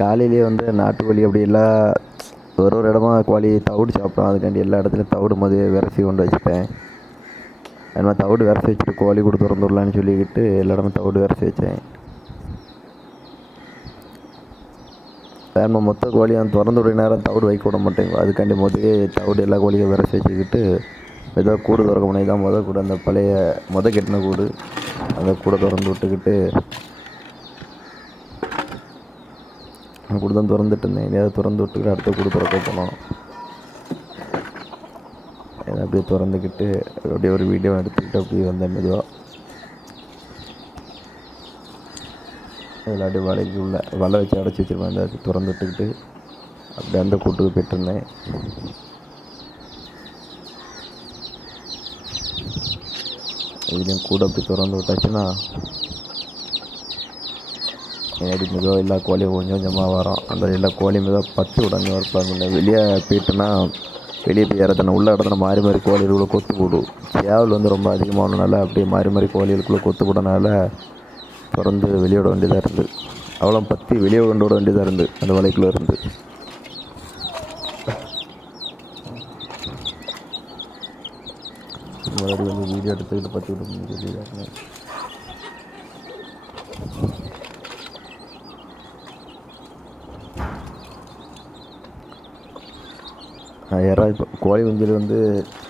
காலையிலேயே வந்து நாட்டுக்கோழி அப்படி எல்லாம் ஒரு இடமா கோழி தவிடு சாப்பிடும். அதுக்காண்டி எல்லா இடத்துலையும் தவிடு மதிய விரசி கொண்டு வச்சுட்டேன். அது மாதிரி தவிடு விரசி வச்சுட்டு கோழி கூட திறந்து விடலான்னு சொல்லிக்கிட்டு எல்லா இடமும் தவிடு விரசி வச்சேன். நம்ம மொத்த கோழியும் திறந்து விட நேரம் தவிடு வைக்க விட மாட்டேங்க. அதுக்காண்டி முதலே தவிடு எல்லா கோழியும் விரசி வச்சுக்கிட்டு ஏதோ கூடு திறக்க முடியாது தான் கூட அந்த பழைய கட்டின கூடு அந்த கூடை திறந்து விட்டுக்கிட்டு கூட தான் திறந்துட்டு இருந்தேன். எங்கேயாவது திறந்து விட்டுக்கிட்டு அடுத்த கூடு திறக்க போனோம். அப்படியே திறந்துக்கிட்டு அப்படியே ஒரு வீடியோ எடுத்துக்கிட்டு அப்படியே வந்தேன் மெதுவாக. அதில் அப்படியே வலை வச்சு அடைச்சி வச்சுருப்பேன். அந்த திறந்து விட்டுக்கிட்டு அப்படியே அந்த கூட்டுக்கு போய்ட்டுருந்தேன். இதுலேயும் கூட அப்படி திறந்து விட்டாச்சுன்னா அப்படி மெதுவாக எல்லா கோழியும் கொஞ்சம் கொஞ்சமாக வரும். அந்த எல்லா கோழியும் மெதுவாக பத்து உடனே வரப்பாங்க. வெளியே போயிட்டுன்னா வெளியே போய் இறத்தன உள்ள இடத்துல மாறி மாறி கோழிகளுக்குள்ளே கொத்து போடும். சேவல் வந்து ரொம்ப அதிகமானதுனால அப்படியே மாறி மாறி கோழிகளுக்குள்ளே கொத்து போடனால திறந்து வெளியே விட வேண்டியதாக இருந்து அவ்வளோ பற்றி வெளியே கொண்டு விட வேண்டியதாக இருந்து அந்த வலைக்குள்ளே இருந்து. மறுபடியும் வந்து வீடியோ எடுத்துக்கிட்டு பற்றி விட முடியாது. யாராவது இப்போ கோழி குஞ்சில் வந்து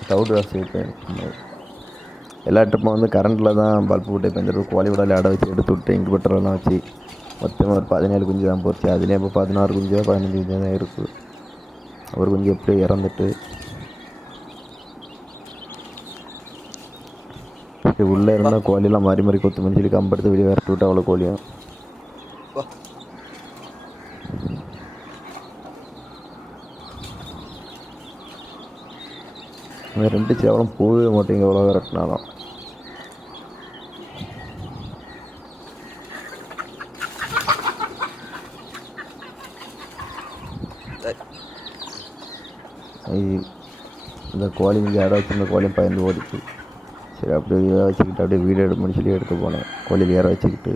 தவிடு வாசி வைப்பேன். எல்லா ட்ரிப்பும் வந்து கரண்டில் தான் பல்ப் விட்டு இப்போ இந்த கோழி விடால அடை வச்சு எடுத்து விட்டு இன்குபேட்டரெல்லாம் வச்சு மொத்தமாக ஒரு 17 குஞ்சு தான் போச்சு. அதுலேயும் இப்போ 16 குஞ்சோ 15 குஞ்சோ தான் இருக்குது. ஒரு குஞ்சு எப்படி இறந்துட்டு உள்ளே இருந்தால் கோழியெல்லாம் மாறி மாறி கொத்து மஞ்சள் கம்பெடுத்து வெளியே விரட்டி விட்டு அவ்வளோ கோழியும். இந்த 2 சேவலும் போகவே மாட்டேங்க எவ்வளோ விரட்டினாலும். இந்த கோழி இங்கே இடம் வச்சு இந்த கோழியும் பயந்து ஓடிச்சு. சரி அப்படியே வச்சுக்கிட்டு அப்படியே வீடியோ எடுப்போம்னு சொல்லி எடுத்து போனேன். கோழியில் ஏற வச்சுக்கிட்டு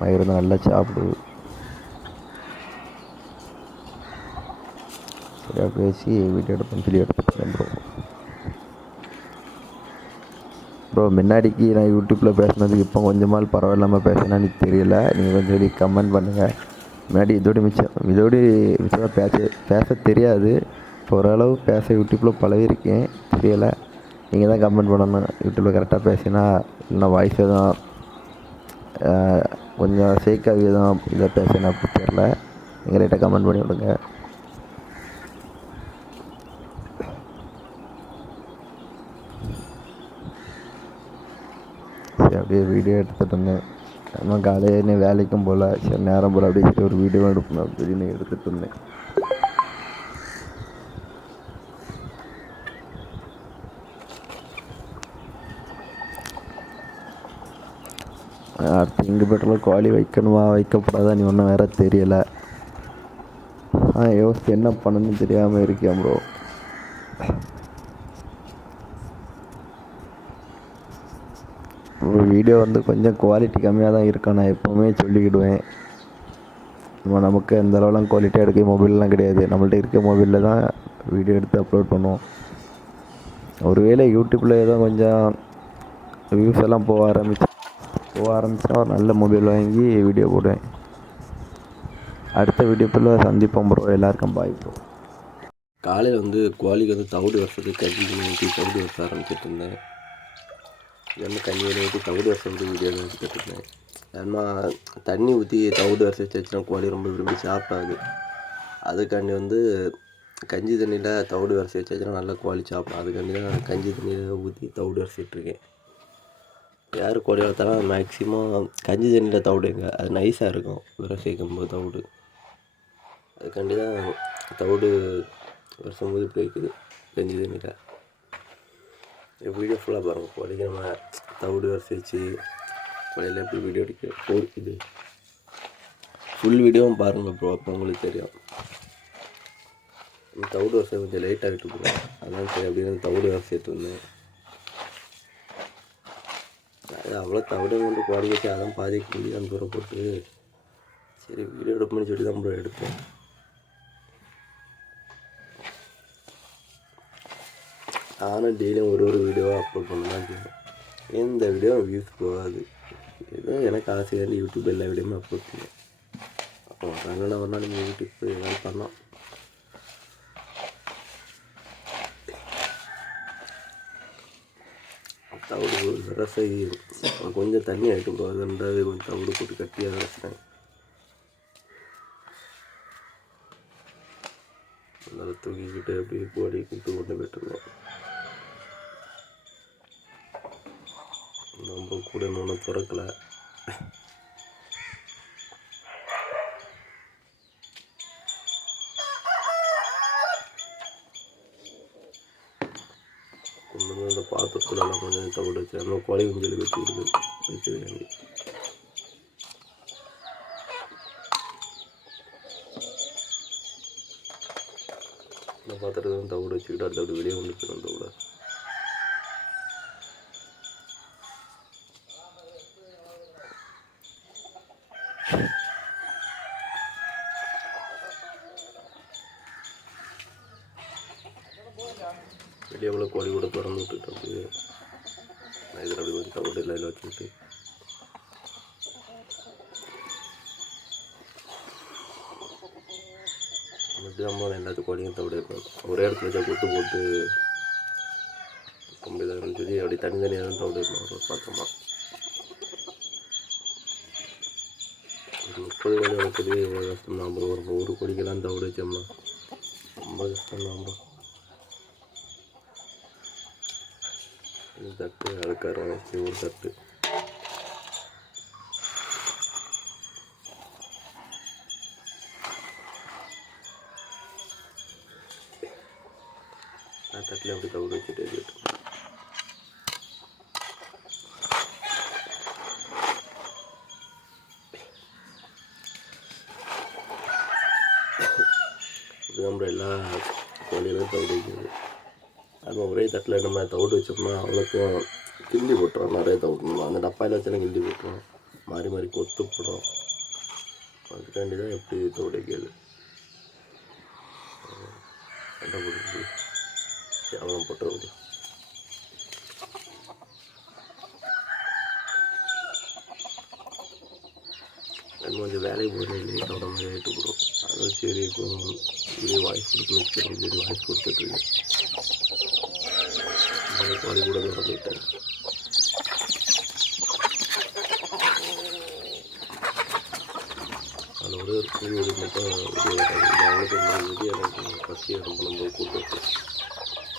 மயிறு நல்லா சாப்பிடுது. சரி அப்படியே வச்சு வீடியோ எடுப்போம்னு சொல்லி எடுத்துகிட்டு ப்ரோ முன்னாடிக்கு நான் யூடியூப்பில் பேசினதுக்கு இப்போ கொஞ்சம் நாள் பரவாயில்லாமல் பேசினான்னு தெரியல. நீங்கள் கொஞ்சம் சொல்லி கமெண்ட் பண்ணுங்கள். முன்னாடி இதோடு மிச்சமாக பேச தெரியாது. இப்போ ஓரளவு பேச யூடியூப்பில் பழகிருக்கேன். தெரியலை, நீங்கள் தான் கமெண்ட் பண்ணணும். யூடியூப்பில் கரெக்டாக பேசினா இல்லைனா வாய்ஸ் எதுவும் கொஞ்சம் சேக்காக எதுவும் இதை பேசினா அப்படி தெரில. நீங்கள் ரைட்டாக கமெண்ட் பண்ணி விடுங்க. சரி அப்படியே வீடியோ எடுத்துகிட்டு இருந்தேன். நம்ம காலையில் வேலைக்கும் போல் சரி நேரம் போல் அப்படியே சரி ஒரு வீடியோ எடுக்கணும் அப்படின்னு எடுத்துகிட்டு இருந்தேன். அடுத்து இன்குபேட்டரில் கோழி வைக்கணுமா வைக்கப்படாதா நீ ஒன்றும் வேறு தெரியலை. யோசிச்சு என்ன பண்ணணும்னு தெரியாமல் இருக்கேன் ப்ரோ. வீடியோ வந்து கொஞ்சம் குவாலிட்டி கம்மியாக தான் இருக்கும். நான் எப்போவுமே சொல்லிக்கிடுவேன். நமக்கு எந்த அளவுலாம் குவாலிட்டியாக எடுக்க மொபைல்லாம் கிடையாது. நம்மள்ட்ட இருக்க மொபைலில் தான் வீடியோ எடுத்து அப்லோட் பண்ணுவோம். ஒருவேளை யூடியூப்பில் ஏதோ கொஞ்சம் வியூஸ் எல்லாம் போக ஆரம்பிச்சா ஒரு நல்ல மொபைல் வாங்கி வீடியோ போடுவேன். அடுத்த வீடியோக்குள்ளே சந்திப்போம் ப்ரோ. எல்லாருக்கும் பாய் ப்ரோ. காலையில் வந்து கோழிக்கு வந்து தவிடு வருஷத்துக்கு கஞ்சி ஊற்றி தவிடு வர ஆரம்பிச்சிட்டு இருந்தேன். என்ன கஞ்சி ஊற்றி தவிடு வருஷத்துக்கு வீடியோ எடுத்துகிட்டு இருந்தேன். ஏன்னா தண்ணி ஊற்றி தவிடு வரிசை வச்சுன்னா கோழி ரொம்ப விரும்பி சாப்பிடாது. அதுக்காண்டி வந்து கஞ்சி தண்ணியில் தவிடு வரிசை வச்சுன்னா நல்லா கோழி சாப்பிடும். அதுக்காண்டி தான் கஞ்சி தண்ணியில் ஊற்றி தவிடு வரிசைட்டுருக்கேன். யார் கோழி வளர்த்தாலும் மேக்ஸிமம் கஞ்சி தண்ணியில் தவிடுங்க, அது நைஸாக இருக்கும் விரை சேர்க்கும்போது தவிடு. அதுக்காண்டி தான் தவிடு வருஷம் போது இப்படி இருக்குது கஞ்சி தண்ணியில். வீடியோ ஃபுல்லாக பாருங்கள். கோழிக்கு நம்ம தவிடு வரிசை வச்சு கோழியில் எப்படி வீடியோ இது ஃபுல் வீடியோவும் பாருங்கள் ப்ரோ, அப்போ உங்களுக்கு தெரியும். தவிடு வரிசை கொஞ்சம் லைட்டாக விட்டு போடுவோம். அதான் சரி அப்படின்னு தவிடு வரிசைட்டு இருந்தேன். அது அவ்வளோ தவிட கொண்டு கோழி வச்சு அதான் பாதிக்கு முடியாமல் தூரம் போட்டு சரி வீடியோ எடுப்போம்னு சொல்லி தான் ப்ரோ எடுத்தேன். நானும் டெய்லியும் ஒரு வீடியோவாக அப்லோட் பண்ண தான் செய்வேன். எந்த வீடியோ வியூஸ் போகாது. ஏதோ எனக்கு ஆசையாக யூடியூப் எல்லா வீடியோமே அப்லோட் பண்ணுவேன். அப்போ அதனால் ஒரு நாள் நீங்கள் யூடியூப் போய் எதாவது பண்ணோம். தவிடு ரசை கொஞ்சம் தண்ணி ஆகிட்டு ப்ரோ. அது ரெண்டாவது கொஞ்சம் தவிடு போட்டு கட்டியாக ரசித்தேன். அதனால் தூக்கிக்கிட்டு அப்படியே கோடி கூப்பிட்டு கொண்டு போய்ட்டுருந்தோம். நம்ம கூட ஒன்றும் திறக்கலை. ஒன்றுமே இந்த பாத்திரத்துலலாம் கொஞ்சம் தவிடு வச்சு நம்ம கோழி குஞ்சல் வச்சு வைக்கிறது. இந்த பாத்திரத்தை தவிடு வச்சுக்கிட்டு அடுத்த அப்படி வெளியே வந்து போயிடும் தவிட. வெளியே எவ்வளோ கோழி கூட திறந்து விட்டுட்டு அப்படியே இதில் அப்படி கொஞ்சம் தவிடு எல்லாம் வச்சுக்கிட்டு அப்படி நம்ம எல்லாத்துக்கும் கோழியும் தவிடு வைப்போம். ஒரே இடத்துல வச்சா கொட்டு போட்டு அப்படிதான் சொல்லி அப்படி தனித்தனியாக தான் தவிடு வைப்போம். பார்த்தோமா ஒரு 30 கோழி வளர்க்குறது எவ்வளோ கஷ்டம் தான் ப்ரோ. ஒரு கோழிக்கெல்லாம் தவிடு வச்சோம்னா ரொம்ப கஷ்டம் தான் ப்ரோ. தட்டு அழுக்கார வச்சு ஒரு தட்டு தட்டில் அப்படி தவிடு வச்சுட்டு இதுதான் எல்லா கோழியிலும் தவிடு வைக்கிறது. அது ஒரே தட்டில் நம்ம தவிடு வச்சோம்னா அவனுக்கும் கிண்டி போட்டுரும். நிறைய தவிடு அந்த டப்பாயில் வச்சாலும் கிண்டி போட்டுரும். மாறி மாறி கொத்து போடும். அதுக்காண்டி தான் எப்படி தவிடு வைக்கிறது. சண்டை போட்டு அவன் போட்டுற முடியும். கொஞ்சம் வேலைக்கு போகிறது லேட்டாக மாதிரி ஆகிட்டு போடும். அதான் சரி இப்போ இதே வாய்ஸ் கொடுக்கணும். சரி வாய்ஸ் கொடுத்துட்ருக்கேன். கோழி கூட திறந்துவிட்டேன். அதில் ஒரே ஒரு கூலி ஒளி மட்டும் அவனுக்கு வெளியே எனக்கு பசி இடம் நம்ம கூட்டு வச்சேன்.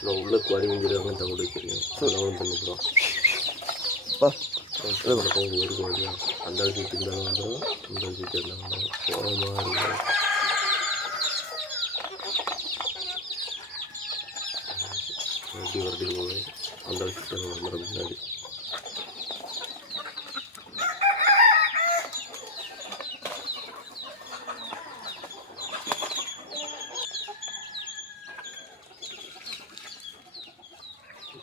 நான் உள்ள கோழி செஞ்சிருக்காங்க தவிடு வச்சுருக்கேன். அதெல்லாம் பண்ணிக்கலாம். ஒரு கோழியா அந்த அரிசி இருந்தாலும் வந்துடும். இந்த அரிசி இருந்தாலும் கோபமாக இருக்கும். அப்படி வரட்டி போவேன். அந்த அரிசி மரம் பின்னாடி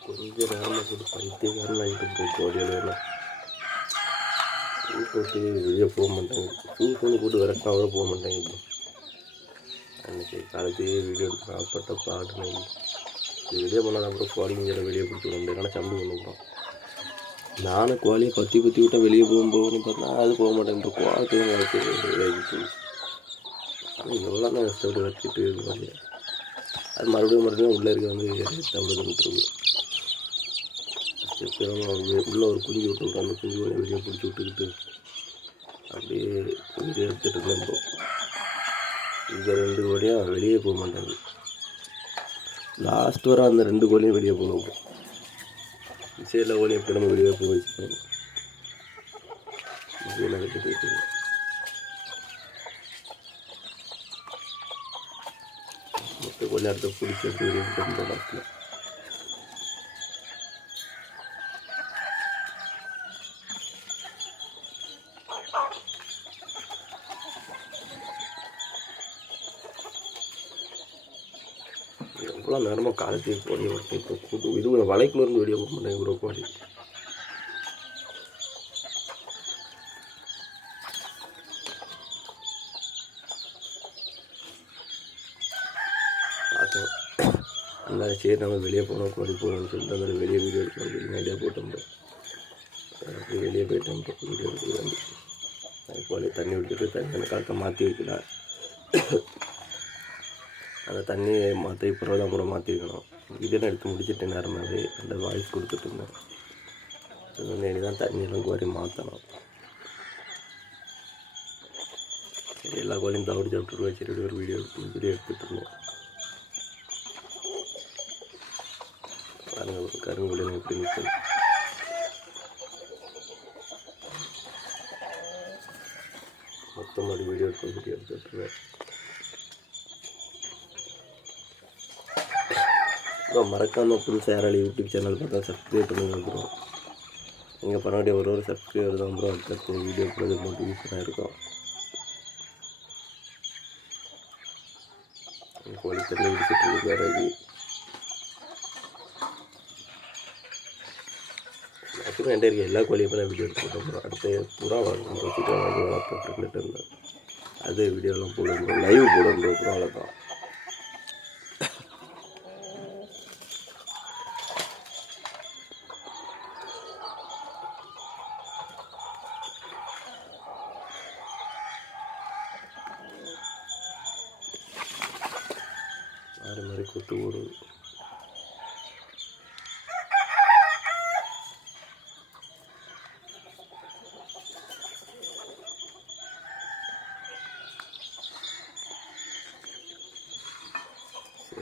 கொஞ்சம் நேரமாக போட்டு பைத்தியக்காரன் ஆகிட்டு போய் கோழியெல்லாம் ஷூ போட்டு வெளியே போக மாட்டாங்க. ஷூ போட்டு விரட்டினா கூட போக மாட்டாங்க. இப்போ அன்றைக்கி காலத்தையே வீடியோ எடுத்து அப்பட்ட பாட்டு இது வெளியே போனால் அப்புறம் கோழிங்களை வெளியே பிடிச்சி விட முடியாது. ஆனால் சம்பி கொண்டு போகிறோம். நானும் கோழியை பற்றி விட்டால் வெளியே போகும்போதுன்னு பார்த்தா அது போக மாட்டேன். கோலத்தையும் வளர்த்து இதாகிட்டு ஆனால் எவ்வளோ தான் கஷ்டப்பட்டு வச்சுட்டு கோழியை அது மறுபடியும் உள்ளே இருக்க வந்து தவிடுன்ட்டுருக்கு. உள்ளே ஒரு குஞ்சு விட்டு அந்த குஞ்சு கூட வெளியே பிடிச்சி விட்டுக்கிட்டு அப்படியே வெளியே எடுத்துகிட்டு இருந்தோம். இந்த 2 கோழியாக வெளியே போக மாட்டாங்க. லாஸ்ட் வர அந்த 2 கோழியும் வெளியே போகணும். எல்லா கோழியும் எப்படி நம்ம வெளியே போக வச்சுக்கோங்க. போயிட்டு மொத்த கோழி அடுத்த பிடிச்சி எப்படி வெளியே போட்டு லாஸ்ட்டில் எவ்வளோ நேரமாக காலத்துக்கு கோழி வரைக்கும் இப்போ கூட்டு இது வலைக்குள்ளேருந்து வெளியே போக மாட்டேங்க ப்ரோ கோழி. அந்த சரி நம்ம வெளியே போனோம் கோழி போகணும்னு சொல்லிட்டு அந்த வெளியே வீடியோ எடுக்கலாம் அப்படின்னு ஐடியா போட்டோம் ப்ரோ. அப்படி வெளியே போயிட்டோம் ப்ரோ வீடியோ எடுக்கிறது வந்து. கோழி தண்ணி விட்டுட்டு தண்ணி அந்த காலத்தை மாற்றி வைக்கலாம். அந்த தண்ணியை மாற்றி இப்போ தான் கூட மாற்றிருக்கணும். இதெல்லாம் எடுத்து முடிச்சுட்டு நேரமாகவே அந்த வாய்ஸ் கொடுத்துட்டு இருந்தேன். அது வந்து இனி தான் தண்ணியெல்லாம் கோரி மாற்றணும். சரி எல்லா கோழியும் தவிடு சாப்பிட்டு வச்சுட்டு ஒரு வீடியோ எடுத்துகிட்டு இருந்தேன். பாருங்க ஒரு கருங்கோழின்னு எப்படி நிற்குது. மொத்தமாக வீடியோ எடுத்துட்டுருவேன். அப்புறம் மறக்காமல் புதுசாக யாராலும் யூடியூப் சேனல் பார்த்தா சப்ஸ்கிரைப் பண்ணுங்க ப்ரோ. நீங்கள் பண்ண வேண்டிய ஒரு சப்ஸ்கிரைபர் தான் ப்ரோ அடுத்த வீடியோ போகிறது மோட்டிவேஷனாக இருக்கும். கோழி தண்ணி பிடிச்சிட்டு இருக்காரு. மேக்ஸிமம் என்கிட்ட இருக்க எல்லா கோழியுமே நான் வீடியோ எடுத்துக்கிட்டேன் ப்ரோ. அடுத்த புறா வளர்க்கணும் சிக்கன் வாங்கி வளர்ப்பேன் ஃப்ரெண்டுகிட்ட இருந்தேன். அது வீடியோலாம் போடும் ப்ரோ, லைவ் போடும் ப்ரோ. அவ்வளோதான். மாறி மாறி கொத்து ஓடுது.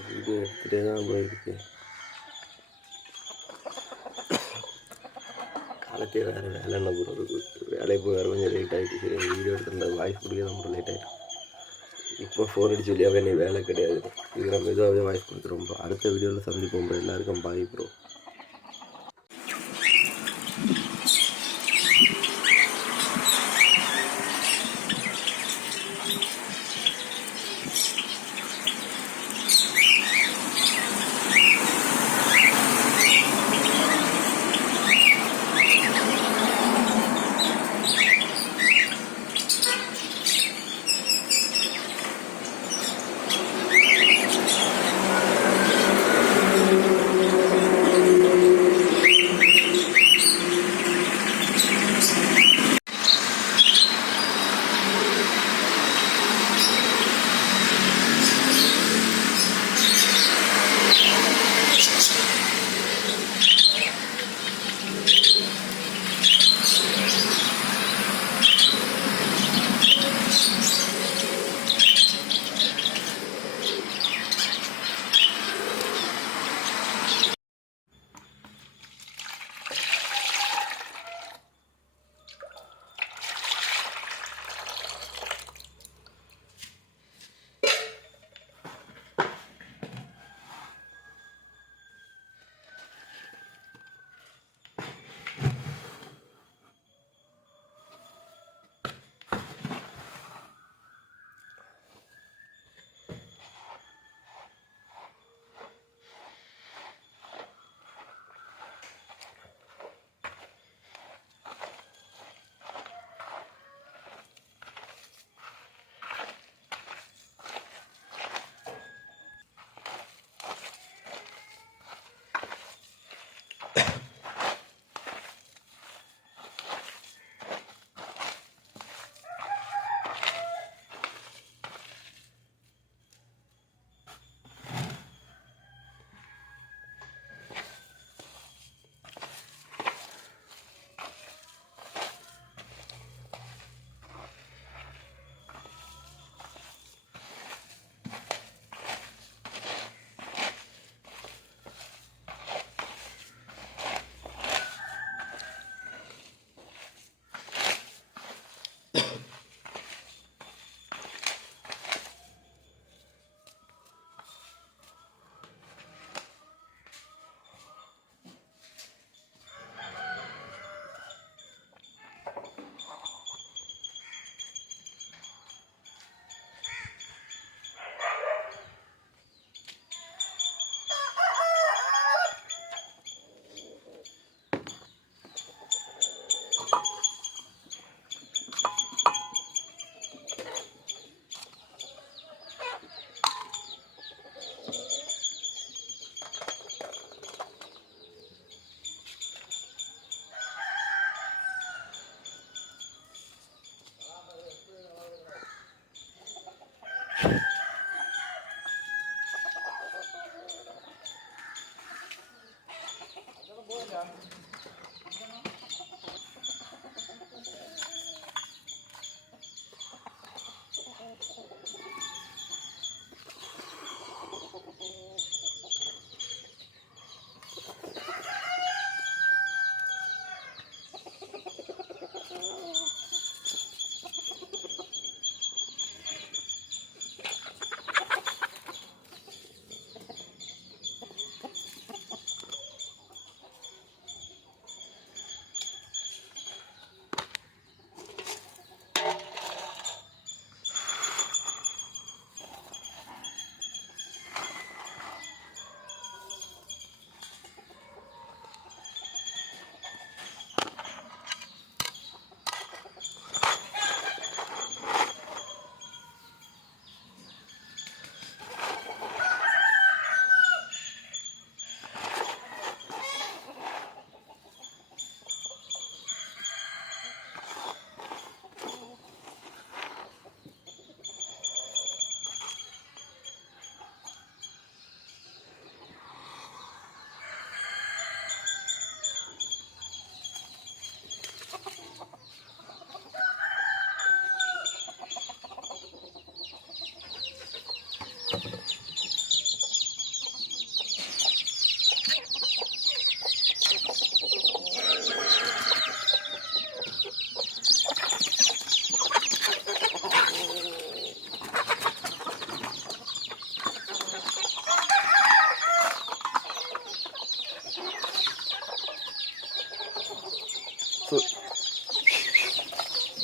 வீடியோ எடுத்துகிட்டே தான் போயிருக்கு. காலத்தே வேறு வேலை என்ன ப்ரோ இருக்குது. வேலைக்கு போய் வேறு கொஞ்சம் லேட் ஆகிடுச்சு. சரி வீடியோ எடுத்துருந்த வாய்ஸ் கொடுக்க தான் ப்ரோ லேட் ஆகிடும். இப்போ ஃபோன் அடிச்சு சொல்லியாவே நீ வேலை கிடையாது. இது நம்ம இதாகவே வாய்ஸ் கொடுத்துருவோம் ப்ரோ. அடுத்த வீடியோவில் சந்திப்போம் ப்ரோ. எல்லாருக்கும் பாய் ப்ரோ.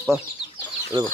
வா இது வா.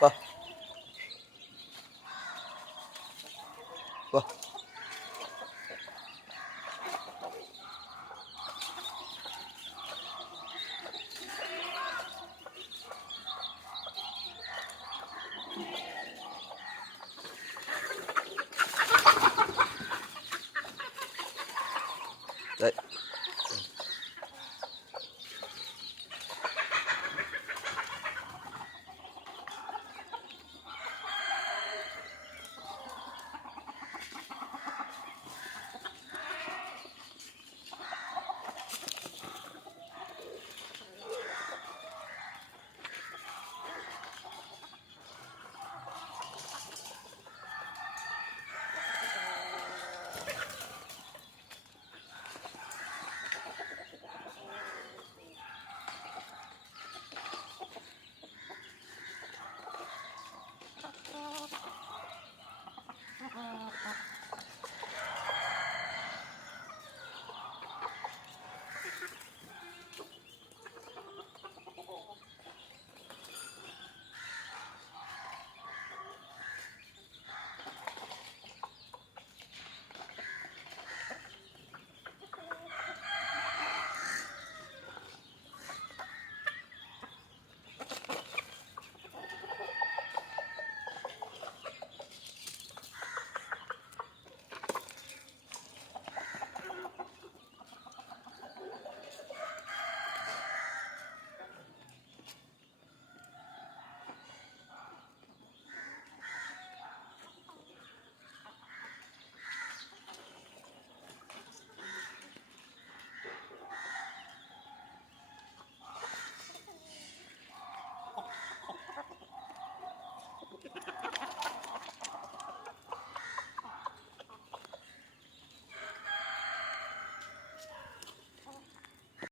வா வா